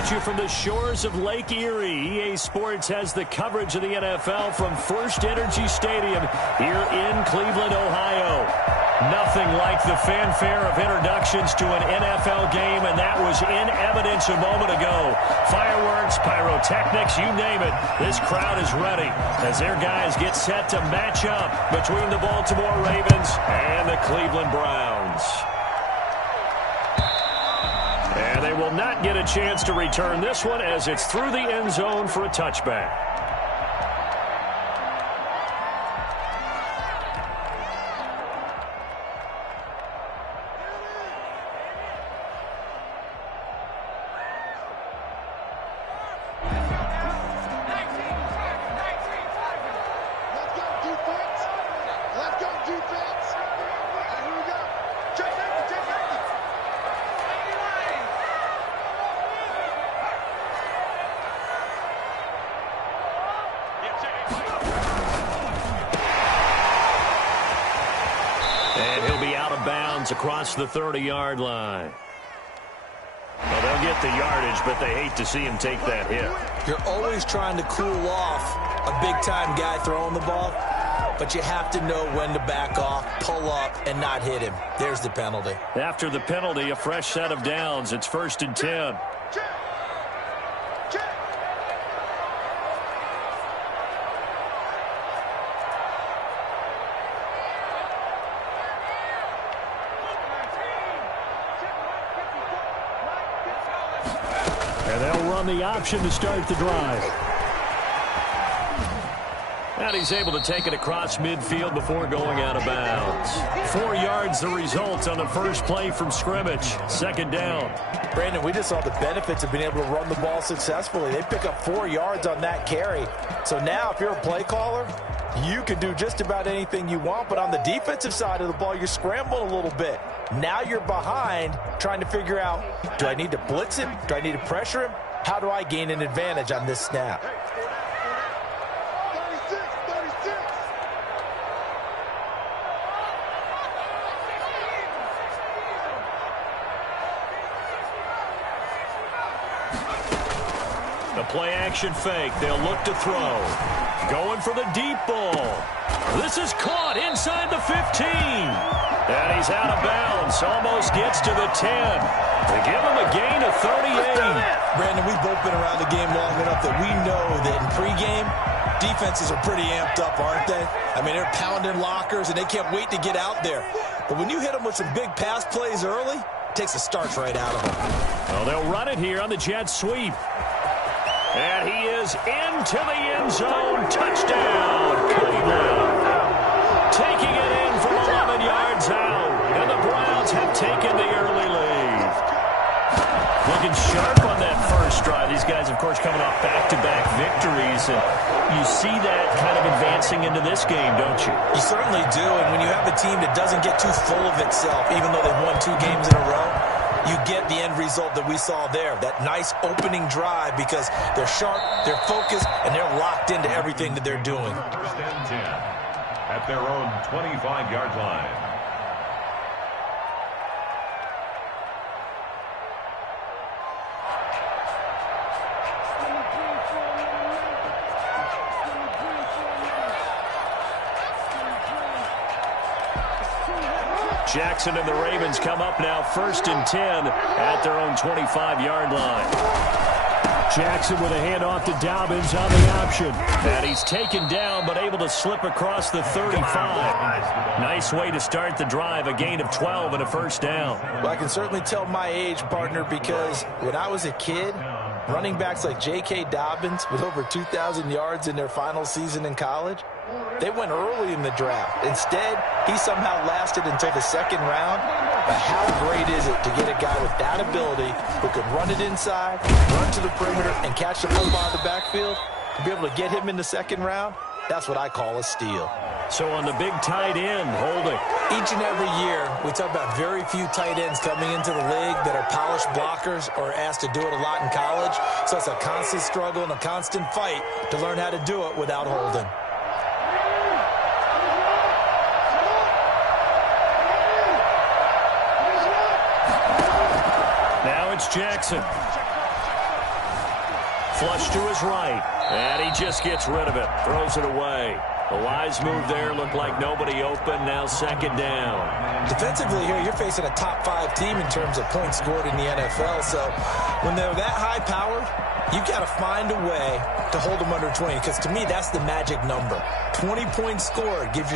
at you from the shores of Lake Erie. EA Sports has the coverage of the NFL from First Energy Stadium here in Cleveland, Ohio. Nothing like the fanfare of introductions to an NFL game, and that was in evidence a moment ago. Fireworks, pyrotechnics, you name it. This crowd is ready as their guys get set to match up between the Baltimore Ravens and the Cleveland Browns. And they will not get a chance to return this one as it's through the end zone for a touchback. Across the 30-yard line. Well, they'll get the yardage, but they hate to see him take that hit. You're always trying to cool off a big-time guy throwing the ball, but you have to know when to back off, pull up, and not hit him. There's the penalty. After the penalty, a fresh set of downs. It's 1st and 10. The option to start the drive. And he's able to take it across midfield before going out of bounds. 4 yards the result on the first play from scrimmage. 2nd down. Brandon, we just saw the benefits of being able to run the ball successfully. They pick up 4 yards on that carry. So now if you're a play caller, you can do just about anything you want, but on the defensive side of the ball, you're scrambling a little bit. Now you're behind trying to figure out, do I need to blitz him? Do I need to pressure him? How do I gain an advantage on this snap? The play action fake. They'll look to throw. Going for the deep ball. This is caught inside the 15. And he's out of bounds. Almost gets to the 10. They give him a gain of 38. Brandon, we've both been around the game long enough that we know that in pregame, defenses are pretty amped up, aren't they? I mean, they're pounding lockers, and they can't wait to get out there. But when you hit them with some big pass plays early, it takes the starch right out of them. Well, they'll run it here on the jet sweep. And he is into the end zone. Touchdown, Cleveland. Taking it in from 11 yards out. And the Browns have taken the early lead. Looking sharp on that first drive. These guys, of course, coming off back-to-back victories. And you see that kind of advancing into this game, don't you? You certainly do. And when you have a team that doesn't get too full of itself, even though they've won 2 games in a row, you get the end result that we saw there, that nice opening drive, because they're sharp, they're focused, and they're locked into everything that they're doing. 1st and 10 at their own 25-yard line. Jackson and the Ravens come up now 1st and 10 at their own 25-yard line. Jackson with a handoff to Dobbins on the option. And he's taken down but able to slip across the 35. Nice way to start the drive, a gain of 12 and a 1st down. Well, I can certainly tell my age, partner, because when I was a kid, running backs like J.K. Dobbins with over 2,000 yards in their final season in college, they went early in the draft. Instead, he somehow lasted until the 2nd round. But how great is it to get a guy with that ability who can run it inside, run to the perimeter, and catch the football out of the backfield? To be able to get him in the 2nd round, that's what I call a steal. So on the big tight end, Holding. Each and every year, we talk about very few tight ends coming into the league that are polished blockers or asked to do it a lot in college. So it's a constant struggle and a constant fight to learn how to do it without Holding. Now it's Jackson. flush to his right. And he just gets rid of it. Throws it away. The wise move there. Looked like nobody open. Now second down. Defensively here, you're facing a top 5 team in terms of points scored in the NFL. So when they're that high powered, you've got to find a way to hold them under 20. Because to me, that's the magic number. 20 points scored. You give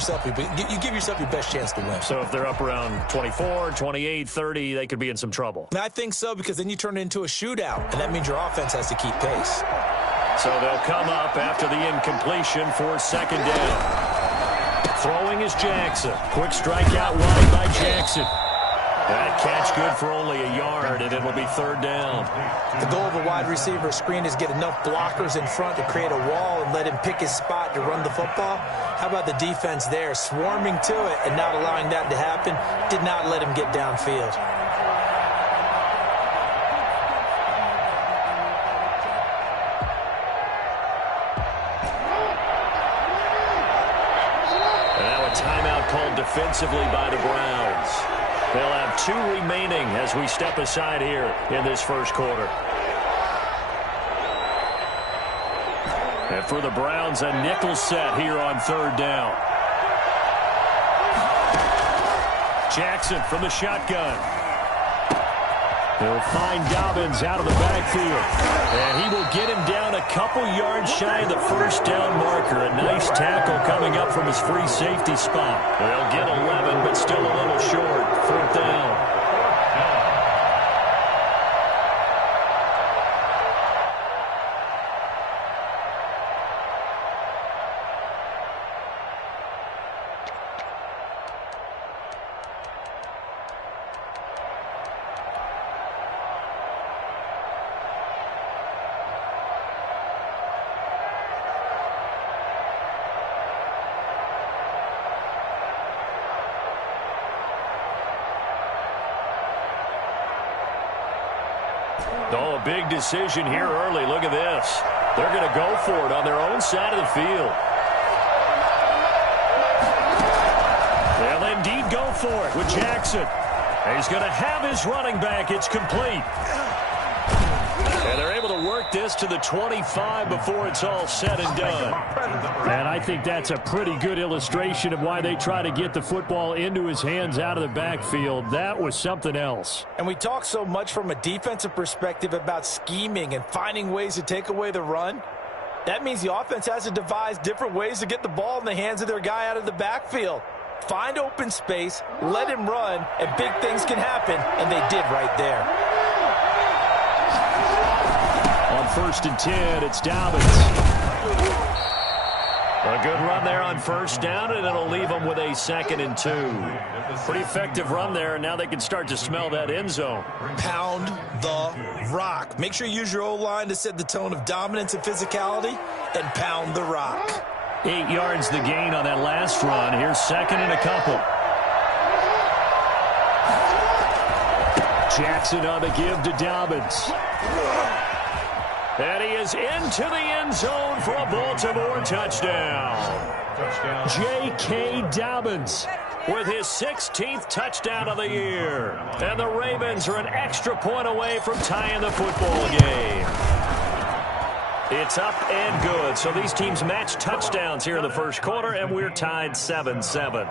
yourself your best chance to win. So if they're up around 24, 28, 30, they could be in some trouble. I think so, because then you turn it into a shootout. And that means your offense has to keep pace. So they'll come up after the incompletion for second down. Throwing is Jackson. Quick strikeout wide by Jackson. That catch good for only a yard, and it'll be third down. The goal of a wide receiver screen is get enough blockers in front to create a wall and let him pick his spot to run the football. How about the defense there, swarming to it and not allowing that to happen? Did not let him get downfield. Called defensively by the Browns. They'll have 2 remaining as we step aside here in this first quarter. And for the Browns, a nickel set here on third down. Jackson from the shotgun. He'll find Dobbins out of the backfield. And he will get him down a couple yards shy of the first down marker. A nice tackle coming up from his free safety spot. They'll get 11, but still a little short. Fourth down. Oh, a big decision here early. Look at this. They're going to go for it on their own side of the field. They'll indeed go for it with Jackson. He's going to have his running back. It's complete. And they're able to work this to the 25 before it's all said and done. And I think that's a pretty good illustration of why they try to get the football into his hands out of the backfield. That was something else. And we talk so much from a defensive perspective about scheming and finding ways to take away the run. That means the offense has to devise different ways to get the ball in the hands of their guy out of the backfield. Find open space, let him run, and big things can happen, and they did right there. On 1st and 10, it's Dobbins. A good run there on first down, and it'll leave them with a 2nd and 2. Pretty effective run there, and now they can start to smell that end zone. Pound the rock. Make sure you use your O-line to set the tone of dominance and physicality, and pound the rock. 8 yards the gain on that last run. Here's 2nd and a couple. Jackson on the give to Dobbins. And he is into the end zone for a Baltimore touchdown. J.K. Dobbins with his 16th touchdown of the year. And the Ravens are an extra point away from tying the football game. It's up and good. So these teams match touchdowns here in the first quarter, and we're tied 7-7.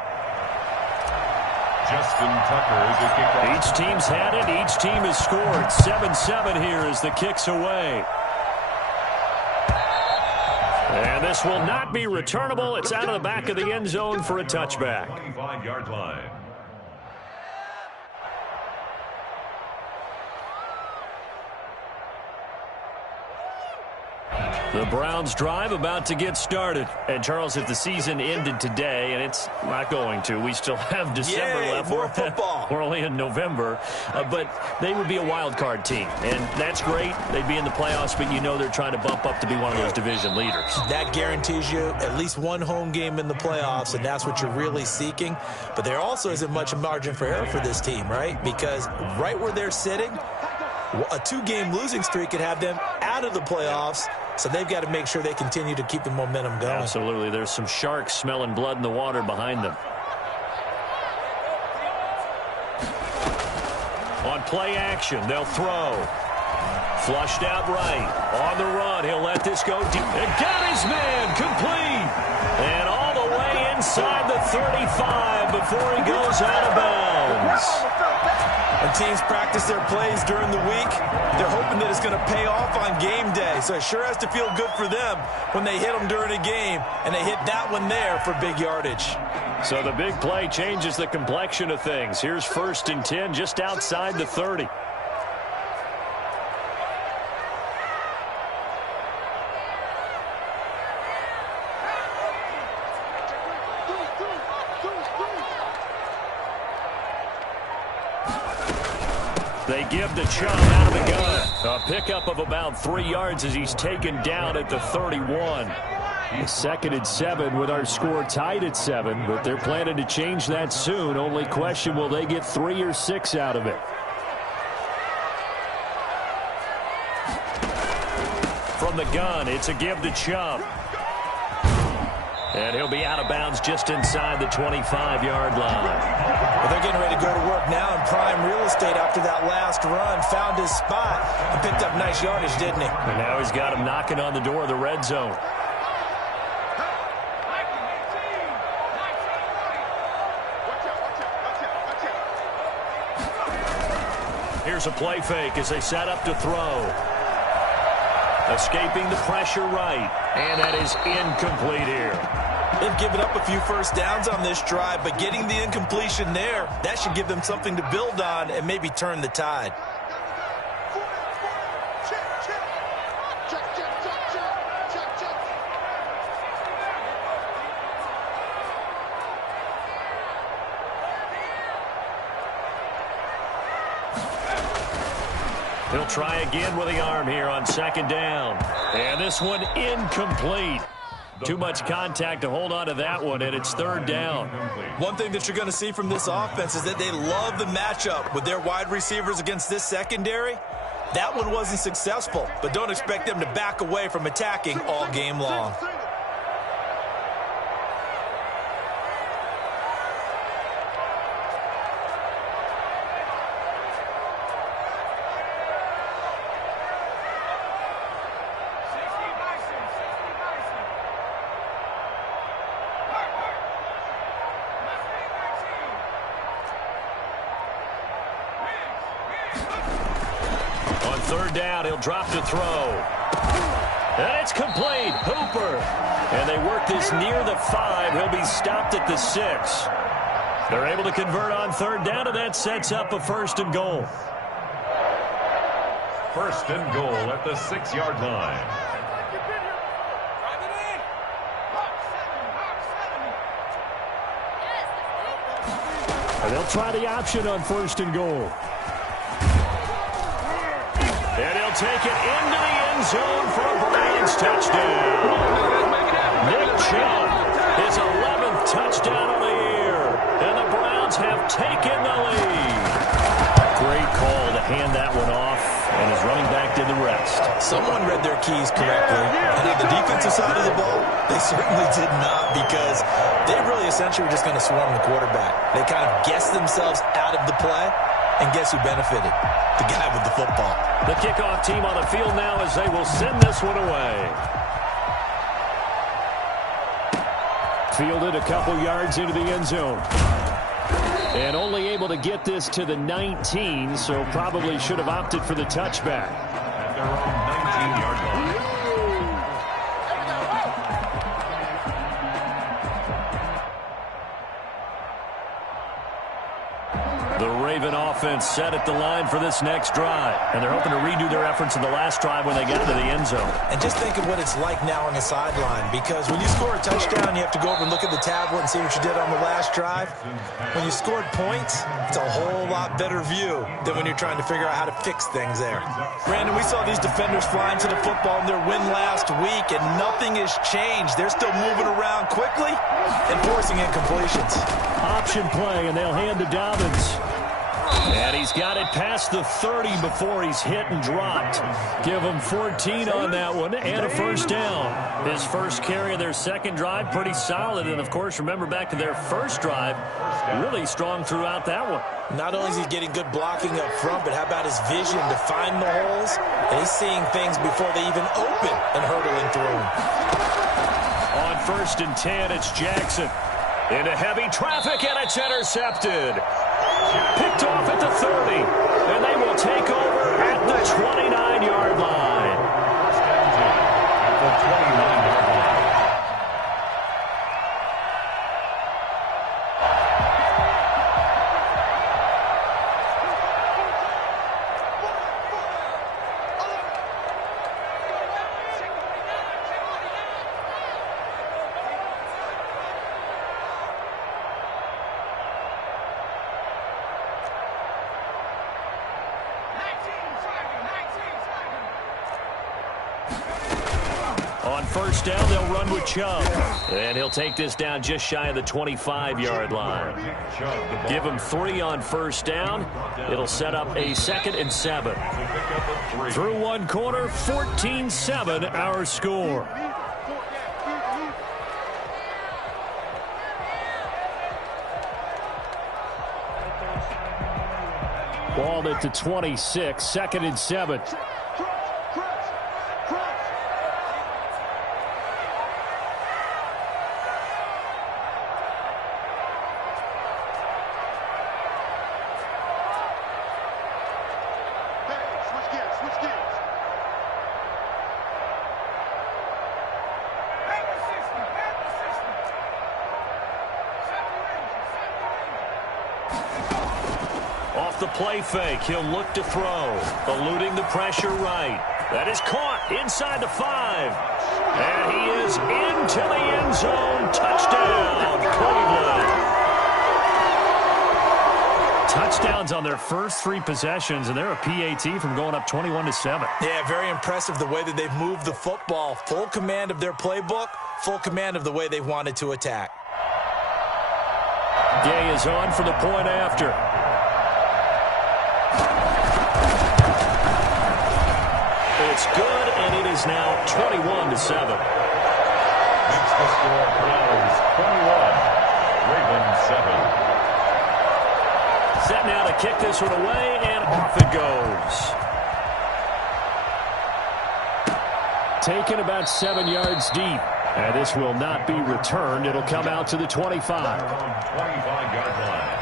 Justin Tucker is the kickoff. Each team's had it. Each team has scored. 7-7 here as the kick's away. And this will not be returnable. It's out of the back of the end zone for a touchback. 25-yard line. The Browns drive about to get started. And, Charles, if the season ended today, and it's not going to, we still have December left. More football. We're only in November. But they would be a wild card team. And that's great. They'd be in the playoffs, but you know they're trying to bump up to be one of those division leaders. That guarantees you at least one home game in the playoffs, and that's what you're really seeking. But there also isn't much margin for error for this team, right? Because right where they're sitting, a 2-game losing streak could have them out of the playoffs. So they've got to make sure they continue to keep the momentum going. Absolutely. There's some sharks smelling blood in the water behind them. On play action, they'll throw. Flushed out right. On the run. He'll let this go deep. And got his man. Complete. And all the way inside the 35 before he goes out of bounds. When teams practice their plays during the week, they're hoping that it's going to pay off on game day. So it sure has to feel good for them when they hit them during a game, and they hit that one there for big yardage. So the big play changes the complexion of things. Here's 1st and 10 just outside the 30. They give the Chubb out of the gun. A pickup of about 3 yards as he's taken down at the 31. 2nd and 7 with our score tied at 7, but they're planning to change that soon. Only question, will they get 3 or 6 out of it? From the gun, it's a give to Chubb. And he'll be out of bounds just inside the 25-yard line. Well, they're getting ready to go to work now in prime real estate after that last run. Found his spot and picked up nice yardage, didn't he? And now he's got him knocking on the door of the red zone. Here's a play fake as they set up to throw. Escaping the pressure right. And that is incomplete here. They've given up a few first downs on this drive, but getting the incompletion there, that should give them something to build on and maybe turn the tide. He'll try again with the arm here on 2nd down. And this one incomplete. Too much contact to hold on to that one, and it's 3rd down. One thing that you're going to see from this offense is that they love the matchup with their wide receivers against this secondary. That one wasn't successful, but don't expect them to back away from attacking all game long. On 3rd down, he'll drop to throw. And it's complete. Hooper. And they work this near the 5. He'll be stopped at the 6. They're able to convert on 3rd down, and that sets up a 1st and goal. 1st and goal at the 6-yard line. And they'll try the option on 1st and goal. And he'll take it into the end zone for a Browns touchdown. Nick Chubb, his 11th touchdown of the year. And the Browns have taken the lead. Great call to hand that one off, and his running back did the rest. Someone read their keys correctly. And on the defensive side of the ball, they certainly did not, because they really essentially were just going to swarm the quarterback. They kind of guessed themselves out of the play, and guess who benefited? The guy with the football. The kickoff team on the field now as they will send this one away. Fielded a couple yards into the end zone. And only able to get this to the 19, so probably should have opted for the touchback. At their own 19-yard line. The Raven offense set at the line for this next drive. And they're hoping to redo their efforts in the last drive when they got to the end zone. And just think of what it's like now on the sideline, because when you score a touchdown, you have to go over and look at the tablet and see what you did on the last drive. When you scored points, it's a whole lot better view than when you're trying to figure out how to fix things there. Brandon, we saw these defenders flying to the football in their win last week, and nothing has changed. They're still moving around quickly and forcing incompletions. Option play, and they'll hand to Dobbins. And he's got it past the 30 before he's hit and dropped. Give him 14 on that one and a first down. His first carry of their second drive, pretty solid. And, of course, remember back to their first drive, really strong throughout that one. Not only is he getting good blocking up front, but how about his vision to find the holes? And he's seeing things before they even open and hurdling through them. On 1st and 10, it's Jackson. Into heavy traffic, and it's intercepted. Picked off at the 30, and they will take over at the 29-yard line. At the 29-yard line. On 1st down, they'll run with Chubb. And he'll take this down just shy of the 25-yard line. Give him 3 on 1st down. It'll set up a 2nd and 7. Through one quarter, 14-7 our score. Ball at the 26, 2nd and 7. Off the play fake, he'll look to throw. Eluding the pressure right. That is caught inside the 5. And he is into the end zone. Touchdown, Cleveland. Touchdowns on their first 3 possessions, and they're a PAT from going up 21-7. Yeah, very impressive the way that they've moved the football. Full command of their playbook, full command of the way they wanted to attack. Gay is on for the point after. It's good, and it is now 21-7. Makes the score Browns 21, Ravens 7. Set now to kick this one away, and off it goes. Taken about 7 yards deep. And this will not be returned. It'll come out to the 25. 25-yard line.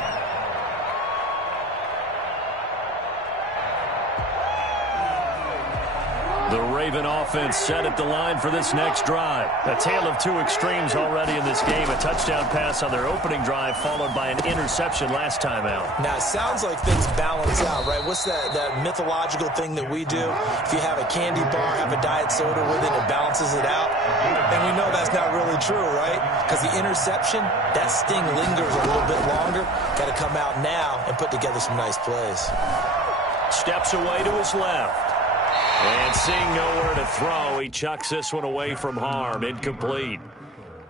The Raven offense set at the line for this next drive. A tale of 2 extremes already in this game. A touchdown pass on their opening drive, followed by an interception last time out. Now, it sounds like things balance out, right? What's that mythological thing that we do? If you have a candy bar, have a diet soda with it, it balances it out. And we know that's not really true, right? Because the interception, that sting lingers a little bit longer. Got to come out now and put together some nice plays. Steps away to his left. And seeing nowhere to throw, he chucks this one away from harm. Incomplete.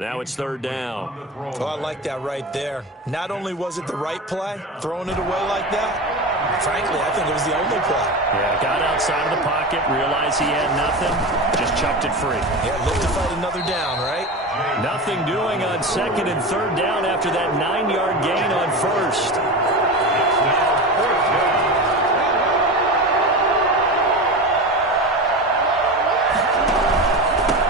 Now it's 3rd down. Oh, I like that right there. Not only was it the right play, throwing it away like that, frankly, I think it was the only play. Yeah, got outside of the pocket, realized he had nothing, just chucked it free. Yeah, look to fight another down, right? Nothing doing on 2nd and 3rd down after that 9-yard gain on 1st.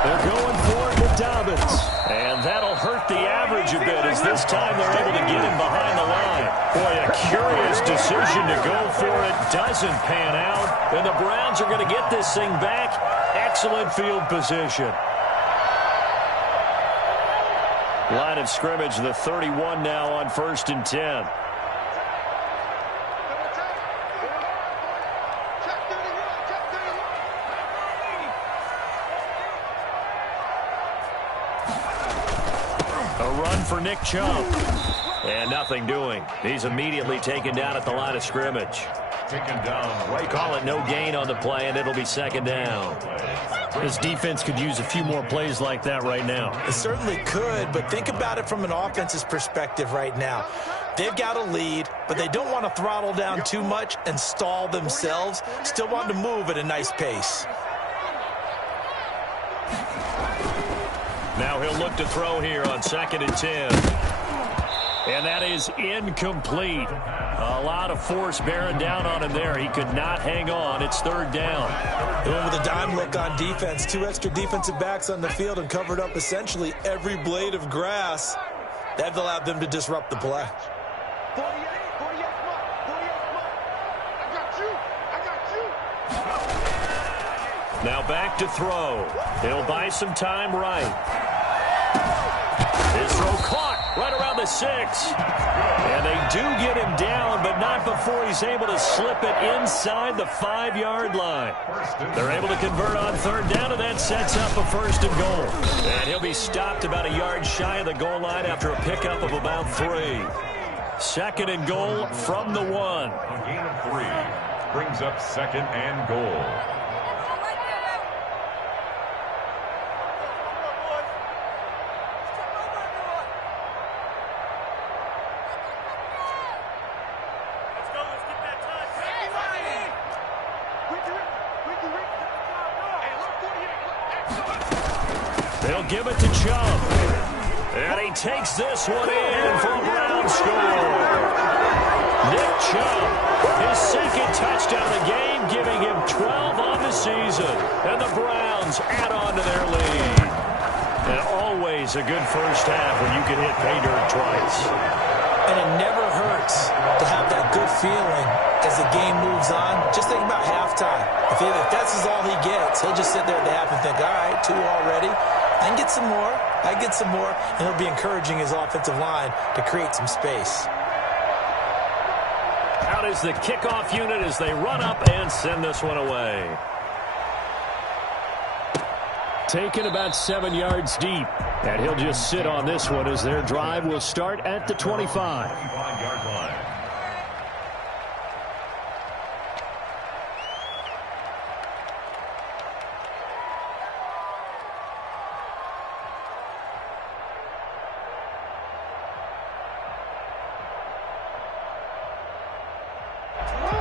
They're going for it with Dobbins. And that'll hurt the average a bit as this time they're able to get him behind the line. Boy, a curious decision to go for it. Doesn't pan out. And the Browns are going to get this thing back. Excellent field position. Line of scrimmage, the 31 now on 1st and 10. A run for Nick Chubb. And nothing doing. He's immediately taken down at the line of scrimmage. taken down right. Call it no gain on the play, and it'll be second down. This defense could use a few more plays like that right now. It certainly could, but think about it from an offense's perspective right now. They've got a lead, but they don't want to throttle down too much and stall themselves. Still want to move at a nice pace. Now he'll look to throw here on 2nd and 10. And that is incomplete. A lot of force bearing down on him there. He could not hang on. It's 3rd down. They went with a dime look on defense. 2 extra defensive backs on the field and covered up essentially every blade of grass. That allowed them to disrupt the play. 48, I got you. Now back to throw. He'll buy some time right. His throw caught right around the 6. And they do get him down, but not before he's able to slip it inside the 5-yard line. They're able to convert on 3rd down, and that sets up a 1st and goal. And he'll be stopped about a yard shy of the goal line after a pickup of about 3. 2nd and goal from the 1. A gain of 3 brings up 2nd and goal. They'll give it to Chubb. And he takes this one in for a Brown score. Nick Chubb, his 2nd touchdown of the game, giving him 12 on the season. And the Browns add on to their lead. And always a good first half when you can hit pay dirt twice. And it never hurts to have that good feeling as the game moves on. Just think about halftime. If that's all he gets, he'll just sit there at the half and think, all right, 2 already. I can get some more. I get some more. And he'll be encouraging his offensive line to create some space. Out is the kickoff unit as they run up and send this one away. Taken about 7 yards deep. And he'll just sit on this one as their drive will start at the 25. 25-yard line.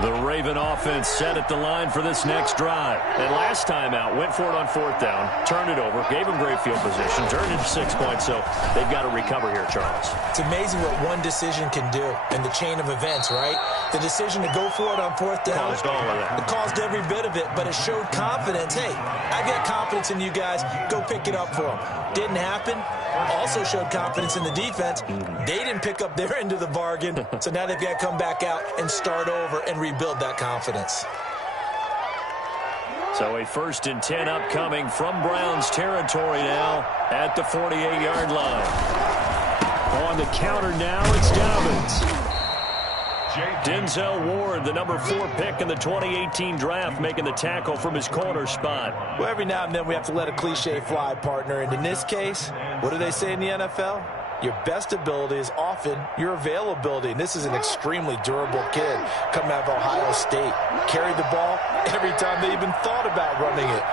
The Raven offense set at the line for this next drive. And last time out, went for it on 4th down, turned it over, gave him great field position, turned it into 6 points, so they've got to recover here, Charles. It's amazing what one decision can do in the chain of events, right? The decision to go for it on 4th down. Caused all of that. It caused every bit of it, but it showed confidence. Hey, I got confidence in you guys. Go pick it up for them. Didn't happen. Also showed confidence in the defense. They didn't pick up their end of the bargain, so now they've got to come back out and start over and rebuild that confidence. So a 1st and 10 upcoming from Browns territory now at the 48-yard line. On the counter now, it's Dobbins. Denzel Ward, the number 4 pick in the 2018 draft, making the tackle from his corner spot. Well, every now and then we have to let a cliche fly, partner. And in this case, what do they say in the NFL? Your best ability is often your availability. And this is an extremely durable kid coming out of Ohio State. Carried the ball every time they even thought about running it.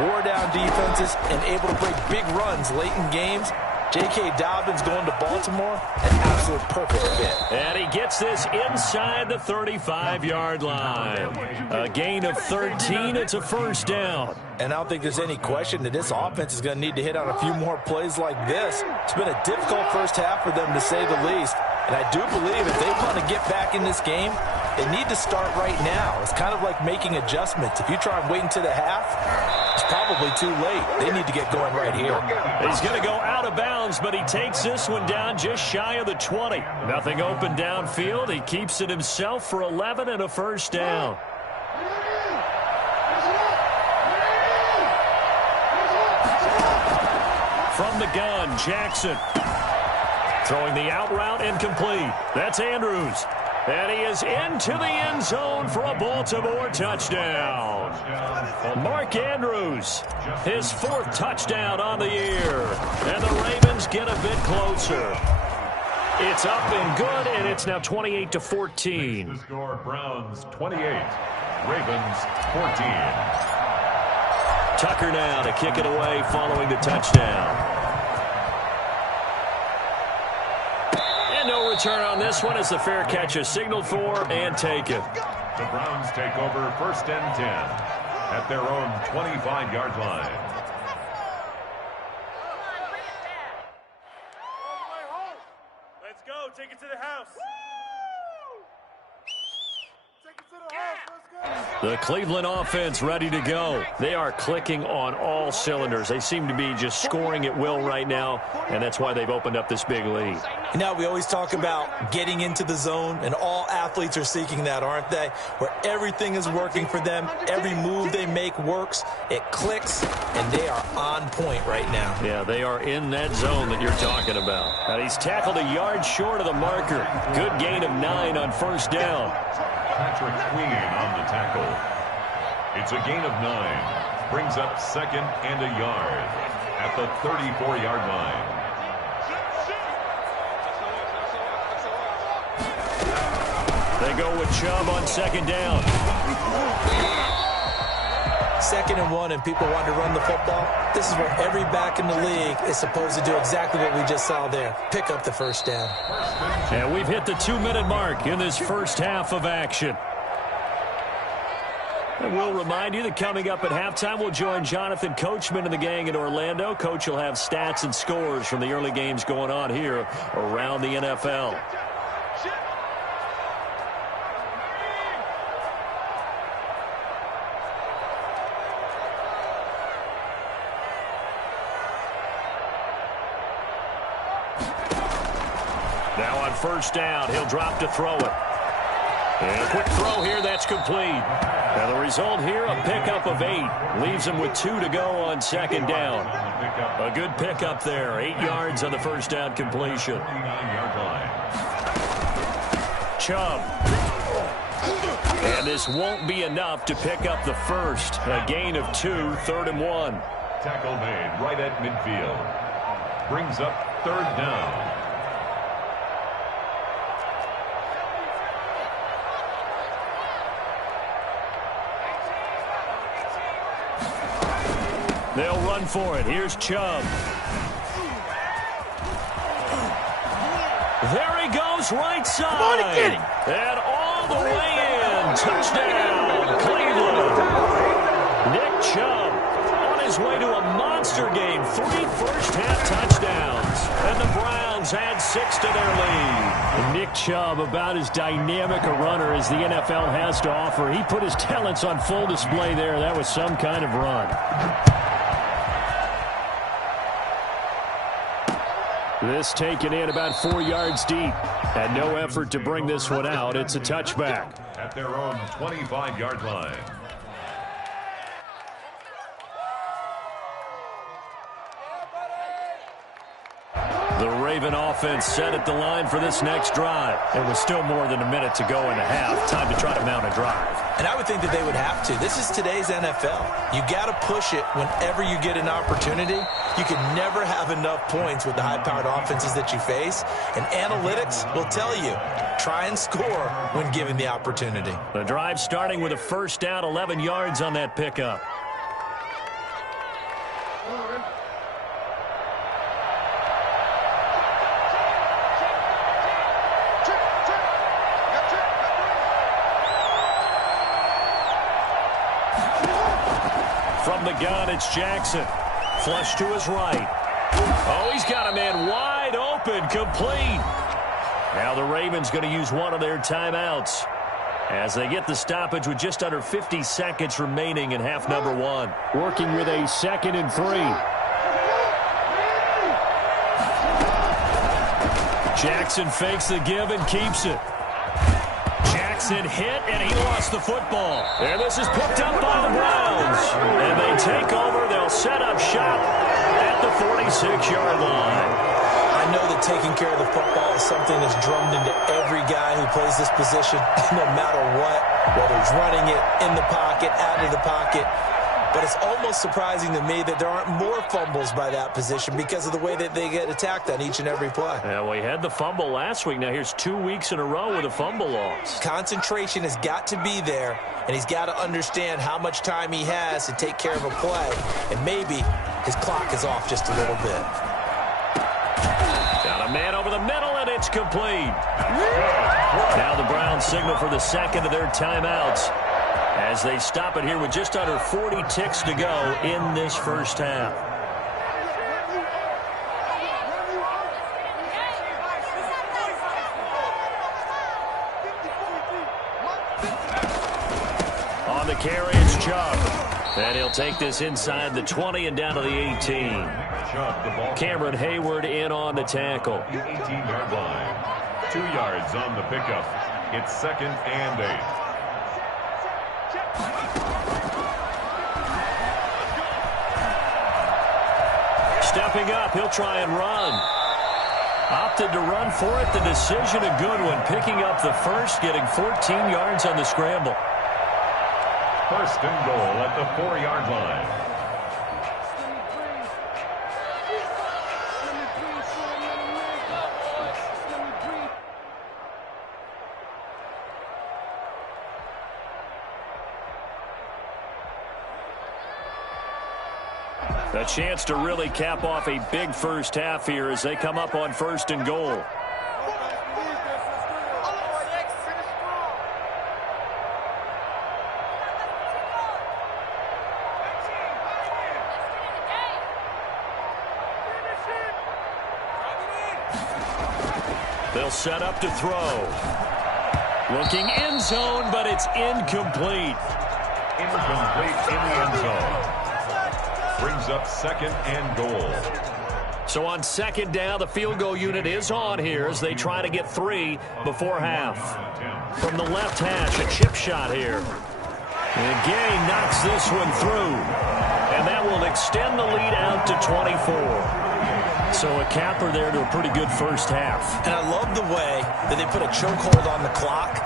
Wore down defenses and able to break big runs late in games. J.K. Dobbins going to Baltimore, an absolute perfect fit. And he gets this inside the 35-yard line. A gain of 13, it's a 1st down. And I don't think there's any question that this offense is going to need to hit on a few more plays like this. It's been a difficult first half for them, to say the least. And I do believe if they want to get back in this game, they need to start right now. It's kind of like making adjustments. If you try and wait until the half, it's probably too late. They need to get going right here. He's going to go out of bounds, but he takes this one down just shy of the 20. Nothing open downfield. He keeps it himself for 11 and a 1st down. From the gun, Jackson. Throwing the out route incomplete. That's Andrews. And he is into the end zone for a Baltimore touchdown. Mark Andrews, his 4th touchdown on the year. And the Ravens get a bit closer. It's up and good, and it's now 28-14. The score, Browns 28, Ravens 14. Tucker now to kick it away following the touchdown. And no return on this one as the fair catch is signaled for and taken. The Browns take over 1st and 10 at their own 25-yard line. Let's go. Take it to the house. The Cleveland offense ready to go. They are clicking on all cylinders. They seem to be just scoring at will right now, and that's why they've opened up this big lead. You know, we always talk about getting into the zone, and all athletes are seeking that, aren't they? Where everything is working for them, every move they make works, it clicks, and they are on point right now. Yeah, they are in that zone that you're talking about. And he's tackled a yard short of the marker. Good gain of 9 on 1st down. Patrick Queen on the tackle. It's a gain of 9. Brings up 2nd and a yard at the 34-yard line. They go with Chubb on 2nd down. 2nd and 1, and people want to run the football. This is where every back in the league is supposed to do exactly what we just saw there. Pick up the 1st down. And we've hit the 2-minute mark in this first half of action. And we'll remind you that coming up at halftime, we'll join Jonathan Coachman and the gang in Orlando. Coach will have stats and scores from the early games going on here around the NFL. Now on 1st down, he'll drop to throw it. And a quick throw here, that's complete. Now the result here, a pickup of 8. Leaves him with 2 to go on 2nd down. A good pickup there, 8 yards on the 1st down completion. Chubb. And this won't be enough to pick up the first. A gain of 2, 3rd and 1. Tackle made right at midfield. Brings up 3rd down. They'll run for it. Here's Chubb. There he goes, right side. And all the way in. Touchdown, Cleveland. Nick Chubb on his way to a monster game. 3 first-half touchdowns. And the Browns add 6 to their lead. And Nick Chubb, about as dynamic a runner as the NFL has to offer. He put his talents on full display there. That was some kind of run. This taken in about 4 yards deep. And no effort to bring this one out. It's a touchback. At their own 25-yard line. The Raven offense set at the line for this next drive. It was still more than a minute to go in the half. Time to try to mount a drive. And I would think that they would have to. This is today's NFL. You got to push it whenever you get an opportunity. You can never have enough points with the high-powered offenses that you face. And analytics will tell you, try and score when given the opportunity. The drive starting with a 1st down, 11 yards on that pickup. From the gun, it's Jackson. Flush to his right. Oh, he's got a man wide open, complete. Now the Ravens going to use one of their timeouts as they get the stoppage with just under 50 seconds remaining in half number 1. Working with a 2nd and 3. Jackson fakes the give and keeps it. Jackson hit, and he lost the football. And this is picked up by the Browns. And they take over. They'll set up shop at the 46-yard line. I know that taking care of the football is something that's drummed into every guy who plays this position, no matter what, whether it's running it, in the pocket, out of the pocket. but it's almost surprising to me that there aren't more fumbles by that position because of the way that they get attacked on each and every play. Yeah, we had the fumble last week. Now here's 2 weeks in a row with a fumble loss. Concentration has got to be there, and he's got to understand how much time he has to take care of a play, and maybe his clock is off just a little bit. Got a man over the middle, and it's complete. Now the Browns signal for the second of their timeouts as they stop it here with just under 40 ticks to go in this first half. On the carry, it's Chubb. And he'll take this inside the 20 and down to the 18. Cameron Hayward in on the tackle. 18-yard line. 2 yards on the pickup. It's 2nd and 8. Stepping up, he'll try and run. Opted to run for it. The decision a good one. Picking up the first, getting 14 yards on the scramble. 1st and goal at the 4-yard line. A chance to really cap off a big first half here as they come up on 1st and goal. They'll set up to throw. Looking end zone, but it's incomplete. Incomplete in the end zone. Brings up 2nd and goal. So on 2nd down, the field goal unit is on here as they try to get 3 before half. From the left hash, a chip shot here. And Gay knocks this one through. And that will extend the lead out to 24. So a capper there to a pretty good first half. And I love the way that they put a chokehold on the clock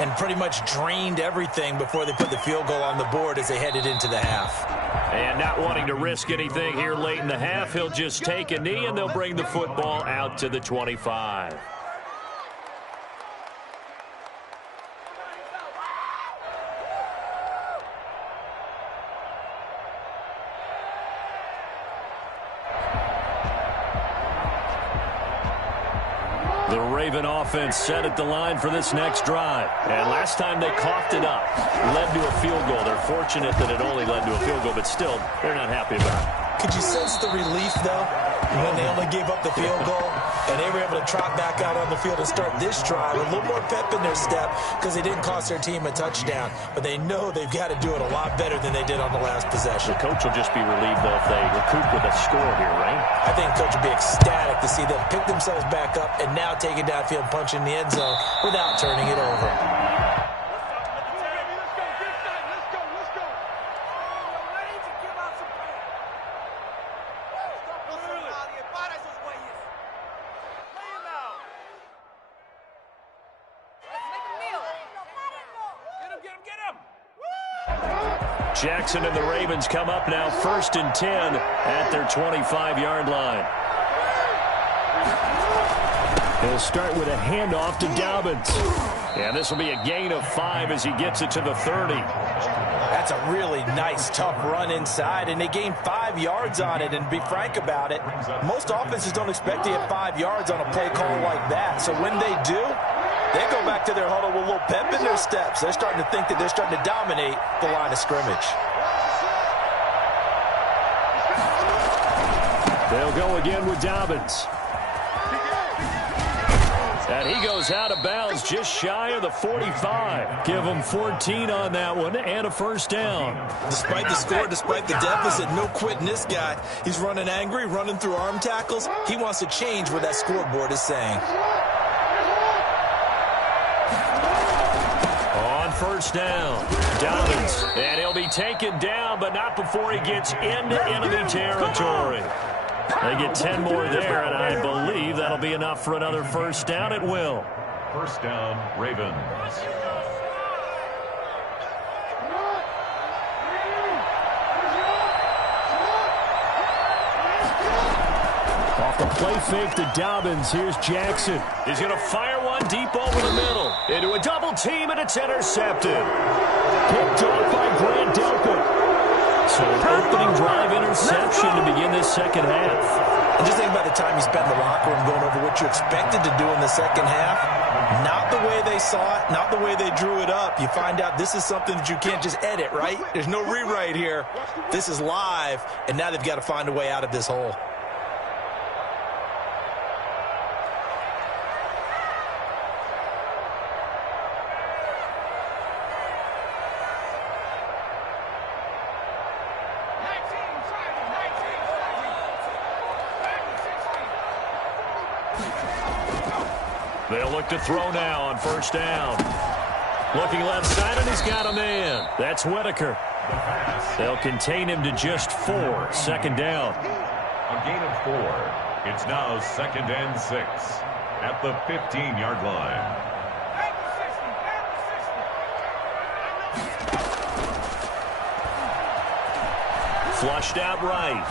and pretty much drained everything before they put the field goal on the board as they headed into the half. And not wanting to risk anything here late in the half, he'll just take a knee and they'll bring the football out to the 25. The Raven offense set at the line for this next drive. And last time they coughed it up, led to a field goal. They're fortunate that it only led to a field goal, but still, they're not happy about it. Could you sense the relief, though, when they only gave up the field goal and they were able to trot back out on the field and start this drive with a little more pep in their step because they didn't cost their team a touchdown, but they know they've got to do it a lot better than they did on the last possession. The coach will just be relieved, though, if they recoup with a score here, right? I think the coach will be ecstatic to see them pick themselves back up and now take it downfield, punch in the end zone without turning it over. Jackson and the Ravens come up now 1st and 10 at their 25-yard line. They'll start with a handoff to Dobbins. And this will be a gain of 5 as he gets it to the 30. That's a really nice, tough run inside, and they gained 5 yards on it. And to be frank about it, most offenses don't expect to get 5 yards on a play call like that. So when they do, they go back to their huddle with a little pep in their steps. They're starting to think that they're starting to dominate the line of scrimmage. They'll go again with Dobbins. And he goes out of bounds just shy of the 45. Give him 14 on that one and a first down. Despite the score, despite the deficit, no quitting this guy. He's running angry, running through arm tackles. He wants to change what that scoreboard is saying. On first down, Dobbins. And he'll be taken down, but not before he gets into enemy territory. They get 10 more there, and I believe that'll be enough for another first down. It will. First down, Ravens. Off the play fake to Dobbins. Here's Jackson. He's going to fire one deep over the middle. Into a double team, and it's intercepted. Picked off by Grant Delpit. So an opening drive interception to begin this second half. And just think about the time you spent in the locker room going over what you expected to do in the second half. Not the way they saw it, not the way they drew it up. You find out this is something that you can't just edit, right? There's no rewrite here. This is live, and now they've got to find a way out of this hole. They'll look to throw now on first down. Looking left side, and he's got a man. That's Whitaker. They'll contain him to just 4. Second down. A gain of 4. It's now 2nd and 6 at the 15-yard line. Flushed out right.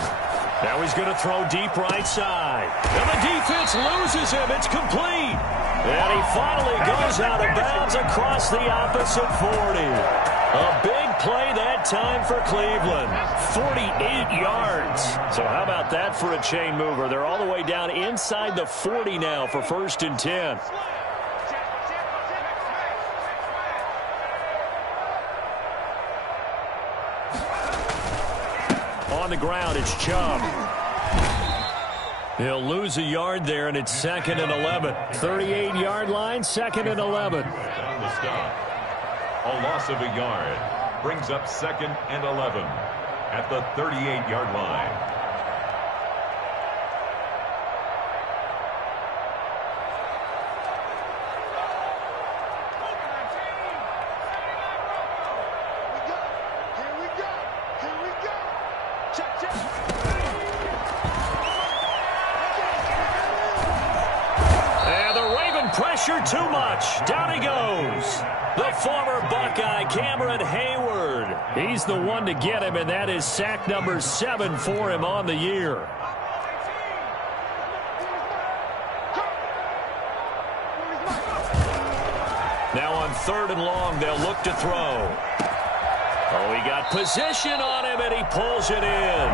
Now he's going to throw deep right side. And the defense loses him. It's complete. And he finally goes out of bounds across the opposite 40. A big play that time for Cleveland. 48 yards. So how about that for a chain mover? They're all the way down inside the 40 now for 1st and 10. On the ground, it's Chubb. He'll lose a yard there, and it's 2nd and 11. 38-yard line, 2nd and 11. On the stop. A loss of a yard brings up 2nd and 11 at the 38-yard line. Too much. Down he goes. The former Buckeye, Cameron Hayward. He's the one to get him, and that is sack number 7 for him on the year. Now on 3rd and long, they'll look to throw. Oh, he got position on him, and he pulls it in.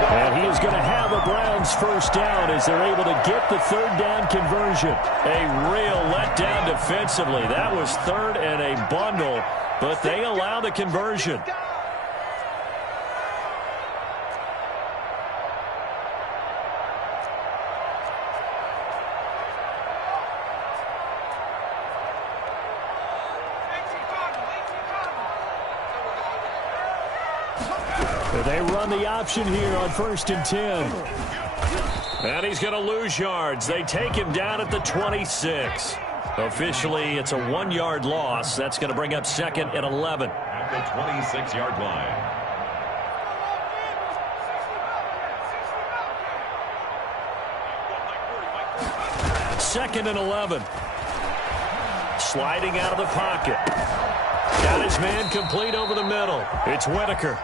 And he is going to have the Browns first down as they're able to get the 3rd down conversion. A real letdown defensively. That was 3rd and a bundle, but they allow the conversion. They run the option here on 1st and 10. And he's going to lose yards. They take him down at the 26. Officially, it's a 1-yard loss. That's going to bring up 2nd and 11. At the 26-yard line. Second and 11. Sliding out of the pocket. Got his man complete over the middle. It's Whitaker.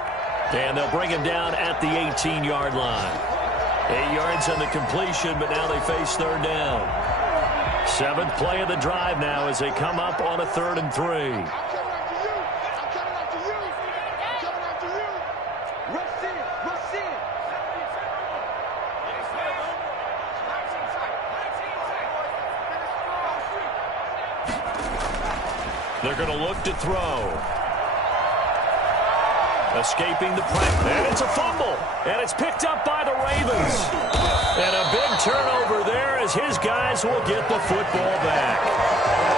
And they'll bring him down at the 18-yard line. 8 yards on the completion, but now they face 3rd down. 7th play of the drive now as they come up on a 3rd and 3. They're going to look to throw. Escaping the pressure. And it's a fumble. And it's picked up by the Ravens. And a big turnover there as his guys will get the football back.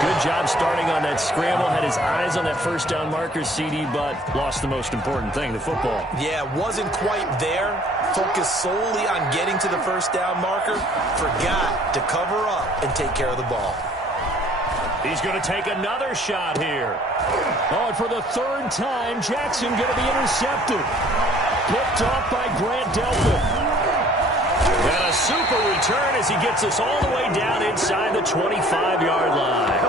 Good job starting on that scramble. Had his eyes on that first down marker, CD, but lost the most important thing, the football. Yeah, wasn't quite there. Focused solely on getting to the first down marker. Forgot to cover up and take care of the ball. He's going to take another shot here. Oh, and for the 3rd time, Jackson going to be intercepted. Picked off by Grant Delpit. And a super return as he gets us all the way down inside the 25-yard line.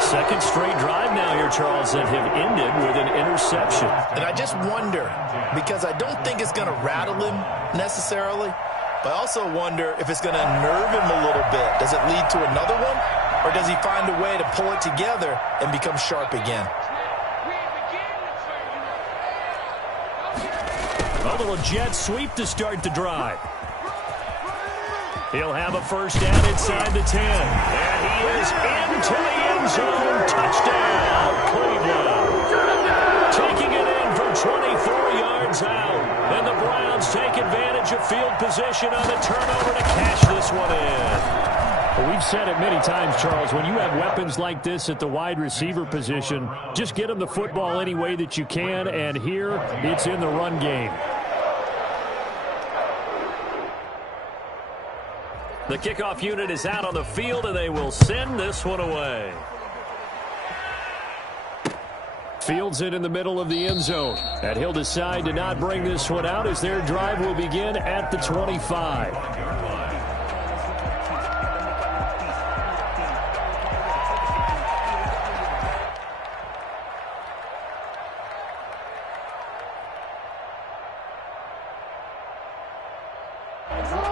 2nd straight drive now here, Charles, that have ended with an interception. And I just wonder, because I don't think it's going to rattle him necessarily, But I also wonder if it's going to unnerve him a little bit. Does it lead to another one? Or does he find a way to pull it together and become sharp again? A little jet sweep to start the drive. He'll have a first down inside the 10. And he is into the end zone. Touchdown, Cleveland. Taking it in from 24 yards out. And the Browns take advantage of field position on the turnover to cash this one in. Well, we've said it many times, Charles, when you have weapons like this at the wide receiver position, just get them the football any way that you can, and here it's in the run game. The kickoff unit is out on the field, and they will send this one away. Fields it in the middle of the end zone, and he'll decide to not bring this one out as their drive will begin at the 25.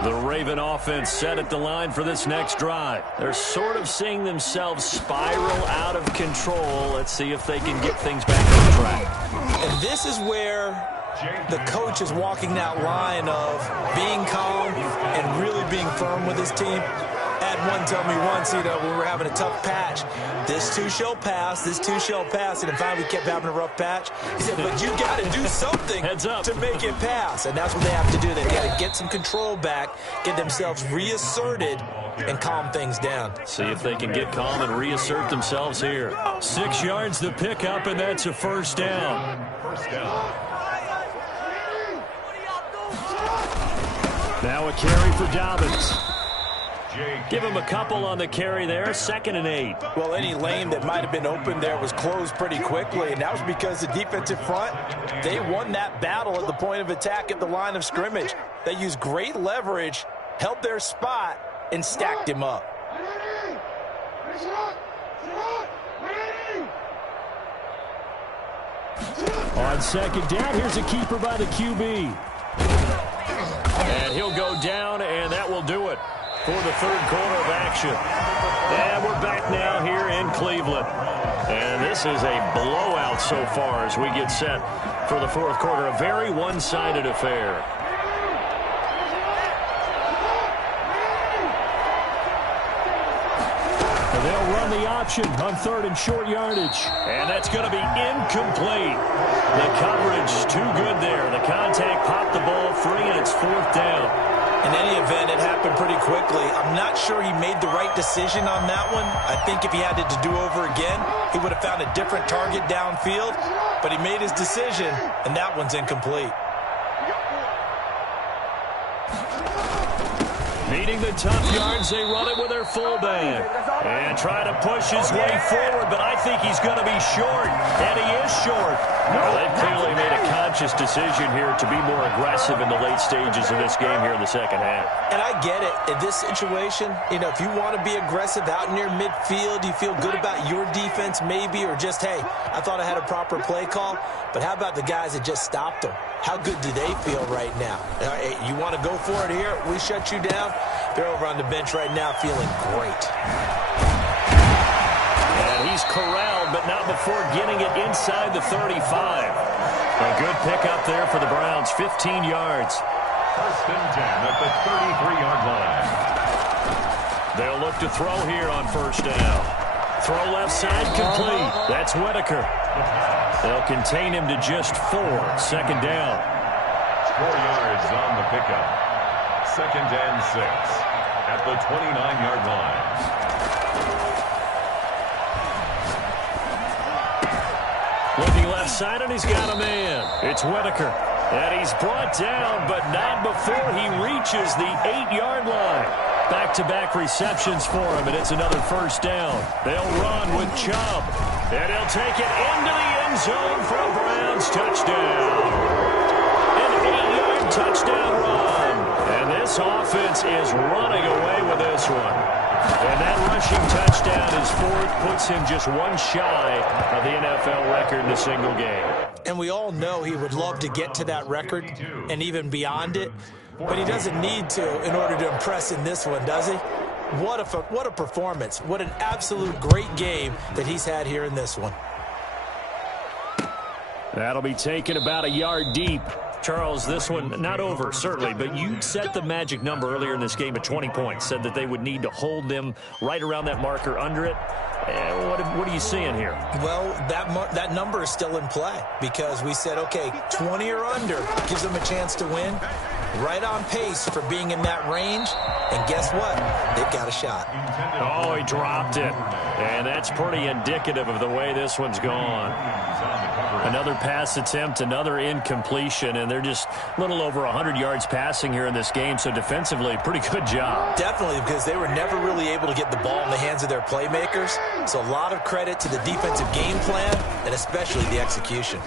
The Raven offense set at the line for this next drive. They're sort of seeing themselves spiral out of control. Let's see if they can get things back on track. And this is where the coach is walking that line of being calm and really being firm with his team. I had one tell me once, when we were having a tough patch, this too shall pass, this too shall pass. And finally we kept having a rough patch. He said, but you got to do something to make it pass. And that's what they have to do. They got to get some control back, get themselves reasserted, and calm things down. See if they can get calm and reassert themselves here. 6 yards the pickup, and that's a first down. Now a carry for Dobbins. Give him a couple on the carry there. 2nd and 8. Well, any lane that might have been open there was closed pretty quickly, and that was because the defensive front, they won that battle at the point of attack at the line of scrimmage. They used great leverage, held their spot, and stacked him up. On 2nd down, here's a keeper by the QB. And he'll go down, and that will do it for the 3rd quarter of action. And we're back now here in Cleveland. And this is a blowout so far as we get set for the 4th quarter. A very one-sided affair. And they'll run the option on 3rd and short yardage. And that's going to be incomplete. The coverage too good there. The contact popped the ball free, and it's 4th down. In any event, it happened pretty quickly. I'm not sure he made the right decision on that one. I think if he had it to do over again, he would have found a different target downfield. But he made his decision, and that one's incomplete. Needing the tough yards, they run it with their fullback. And try to push his way forward, but I think he's going to be short. And he is short. Well, they've clearly made a conscious decision here to be more aggressive in the late stages of this game here in the 2nd half. And I get it. In this situation, if you want to be aggressive out near midfield, you feel good about your defense maybe, or just, hey, I thought I had a proper play call. But how about the guys that just stopped them? How good do they feel right now? Hey, you want to go for it here? We shut you down. They're over on the bench right now feeling great. And he's corralled, but not before getting it inside the 35. A good pickup there for the Browns, 15 yards. 1st and 10 at the 33-yard line. They'll look to throw here on 1st down. Throw left side complete. That's Whitaker. They'll contain him to just 4. 2nd down. 4 yards on the pickup. 2nd and 6 at the 29-yard line. Looking left side, and he's got a man. It's Whitaker. And he's brought down, but not before he reaches the 8-yard line. Back-to-back receptions for him, and it's another 1st down. They'll run with Chubb. And he'll take it into the end zone for a Browns touchdown. An 8-yard touchdown run. And this offense is running away with this one. And that rushing touchdown is 4th, puts him just one shy of the NFL record in a single game. And we all know he would love to get to that record and even beyond it. But he doesn't need to in order to impress in this one, does he? What a performance. What an absolute great game that he's had here in this one. That'll be taken about a yard deep. Charles, this one not over, certainly, but you set the magic number earlier in this game at 20 points, said that they would need to hold them right around that marker under it. What are you seeing here? Well, that number is still in play because we said, okay, 20 or under gives them a chance to win. Right on pace for being in that range. And guess what? They've got a shot. Oh, he dropped it. And that's pretty indicative of the way this one's gone. Another pass attempt, another incompletion, and they're just a little over 100 yards passing here in this game, so defensively, pretty good job. Definitely, because they were never really able to get the ball in the hands of their playmakers, so a lot of credit to the defensive game plan, and especially the execution.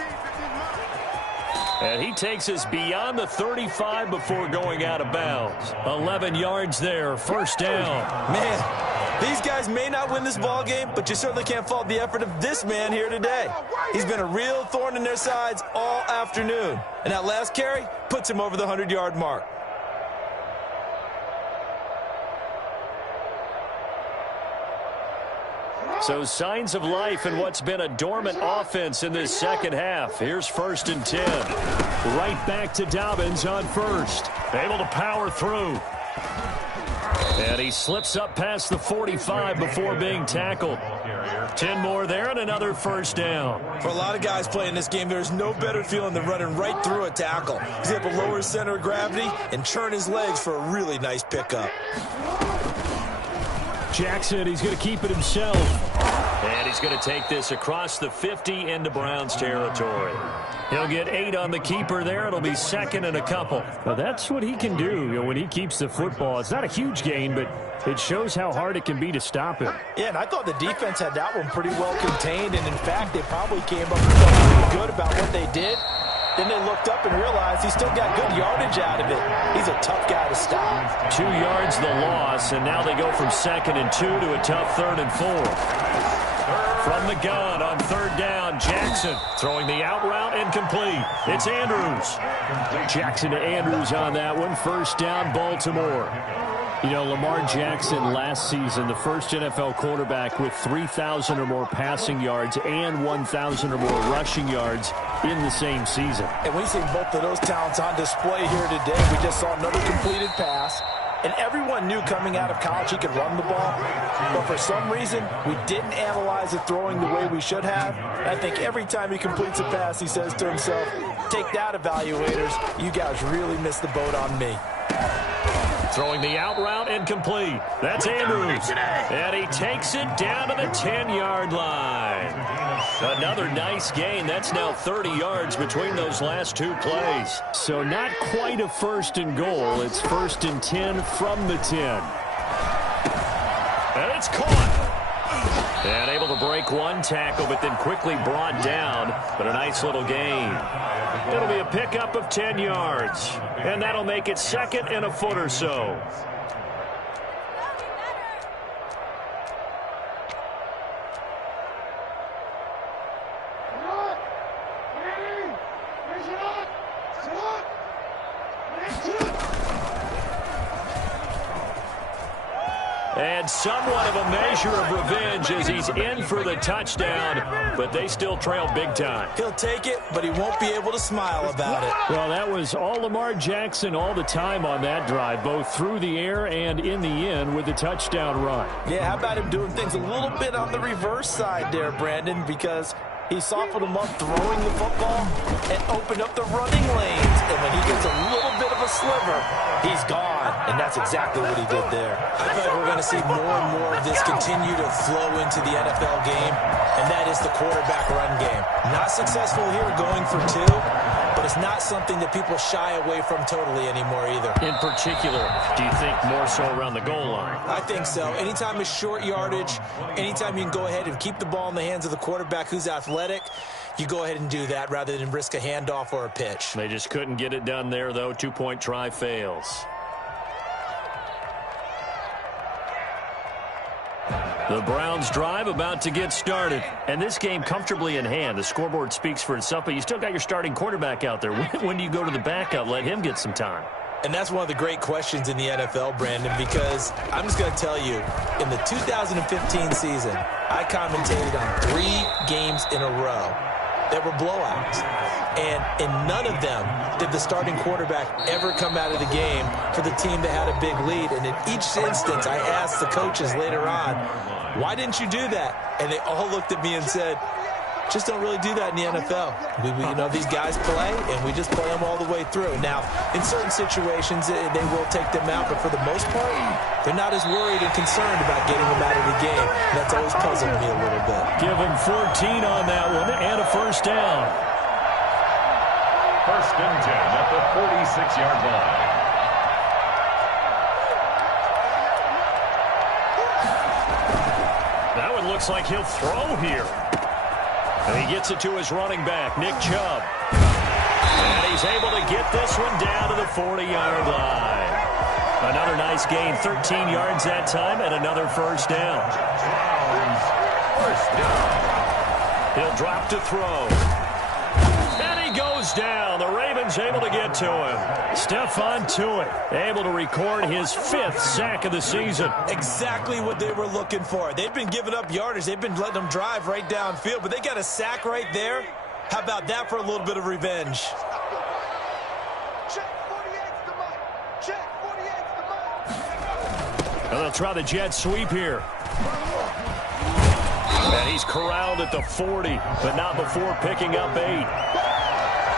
And he takes us beyond the 35 before going out of bounds. 11 yards there, first down. Man, these guys may not win this ball game, but you certainly can't fault the effort of this man here today. He's been a real thorn in their sides all afternoon. And that last carry puts him over the 100-yard mark. So signs of life in what's been a dormant offense in this second half. Here's 1st and 10. Right back to Dobbins on first. Able to power through. And he slips up past the 45 before being tackled. 10 more there and another first down. For a lot of guys playing this game, there's no better feeling than running right through a tackle. He's able to lower his center of gravity and turn his legs for a really nice pickup. Jackson, he's going to keep it himself. And he's going to take this across the 50 into Browns territory. He'll get 8 on the keeper there. It'll be second and a couple. Well, that's what he can do, when he keeps the football. It's not a huge gain, but it shows how hard it can be to stop him. Yeah, and I thought the defense had that one pretty well contained, and in fact, they probably came up with something pretty good about what they did. Then they looked up and realized he still got good yardage out of it. He's a tough guy to stop. 2 yards the loss, and now they go from 2nd and 2 to a tough 3rd and 4. From the gun on 3rd down, Jackson throwing the out route incomplete. It's Andrews. Jackson to Andrews on that one. First down, Baltimore. Lamar Jackson last season, the first NFL quarterback with 3,000 or more passing yards and 1,000 or more rushing yards in the same season. And we see both of those talents on display here today. We just saw another completed pass. And everyone knew coming out of college he could run the ball. But for some reason, we didn't analyze it throwing the way we should have. I think every time he completes a pass, he says to himself, take that, evaluators. You guys really missed the boat on me. Throwing the out route incomplete. That's Andrews. And he takes it down to the 10-yard line. Another nice gain. That's now 30 yards between those last 2 plays. So not quite a 1st and goal. It's 1st and 10 from the 10. And it's caught. And able to break one tackle, but then quickly brought down. But a nice little gain. It'll be a pickup of 10 yards. And that'll make it 2nd and a foot or so. And somewhat of a measure of revenge as he's in for the touchdown, but they still trail big time. He'll take it, but he won't be able to smile about it. Well, that was all Lamar Jackson all the time on that drive, both through the air and in the end with the touchdown run. Yeah, how about him doing things a little bit on the reverse side there, Brandon, because he softened him up throwing the football and opened up the running lanes. And when he gets a little bit of a sliver, he's gone. And that's exactly what he did there. I feel like we're going to see more and more of this continue to flow into the NFL game, and that is the quarterback run game. Not successful here going for 2, but it's not something that people shy away from totally anymore either. In particular, do you think more so around the goal line? I think so. Anytime it's short yardage, anytime you can go ahead and keep the ball in the hands of the quarterback who's athletic, you go ahead and do that rather than risk a handoff or a pitch. They just couldn't get it done there, though. 2-point try fails. The Browns drive about to get started. And this game comfortably in hand. The scoreboard speaks for itself, but you still got your starting quarterback out there. When do you go to the backup? Let him get some time. And that's one of the great questions in the NFL, Brandon, because I'm just going to tell you, in the 2015 season, I commentated on 3 games in a row that were blowouts. And in none of them did the starting quarterback ever come out of the game for the team that had a big lead. And in each instance, I asked the coaches later on, why didn't you do that? And they all looked at me and said, just don't really do that in the NFL. These guys play, and we just play them all the way through. Now, in certain situations, they will take them out, but for the most part, they're not as worried and concerned about getting them out of the game. That's always puzzled me a little bit. Give him 14 on that one and a first down. First and 10 at the 46-yard line. That one looks like he'll throw here. And he gets it to his running back, Nick Chubb. And he's able to get this one down to the 40-yard line. Another nice gain, 13 yards that time, and another first down. First down. He'll drop to throw. And he goes down. The Ravens able to get to him. Stephon Tuitt able to record his 5th sack of the season. Exactly what they were looking for. They've been giving up yardage. They've been letting them drive right downfield, but they got a sack right there. How about that for a little bit of revenge? And they'll try the jet sweep here. And he's corralled at the 40, but not before picking up 8.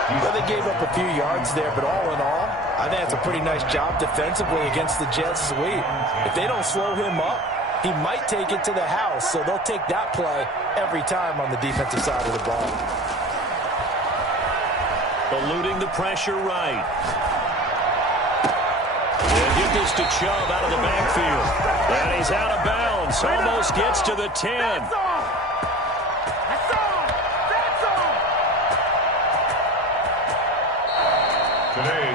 Well, they gave up a few yards there, but all in all, I think that's a pretty nice job defensively against the jet sweep. If they don't slow him up, he might take it to the house, so they'll take that play every time on the defensive side of the ball. Eluding the pressure right. And get this to Chubb out of the backfield. And he's out of bounds. Almost gets to the 10.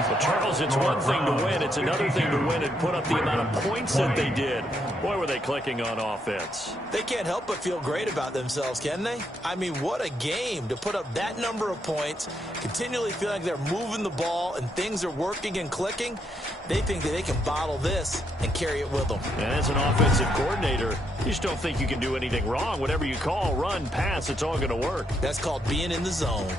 Well, Charles, it's one thing to win. It's another thing to win and put up the amount of points that they did. Boy, were they clicking on offense. They can't help but feel great about themselves, can they? I mean, what a game to put up that number of points, continually feeling like they're moving the ball and things are working and clicking. They think that they can bottle this and carry it with them. And as an offensive coordinator, you just don't think you can do anything wrong. Whatever you call, run, pass, it's all going to work. That's called being in the zone.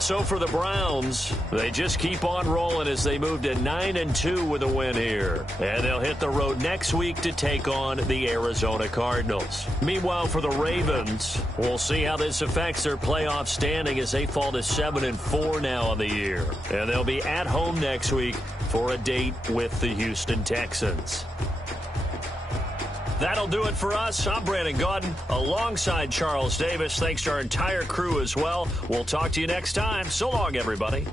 So for the Browns, they just keep on rolling as they move to 9-2 with a win here. And they'll hit the road next week to take on the Arizona Cardinals. Meanwhile, for the Ravens, we'll see how this affects their playoff standing as they fall to 7-4 now on the year. And they'll be at home next week for a date with the Houston Texans. That'll do it for us. I'm Brandon Gaudin alongside Charles Davis. Thanks to our entire crew as well. We'll talk to you next time. So long, everybody.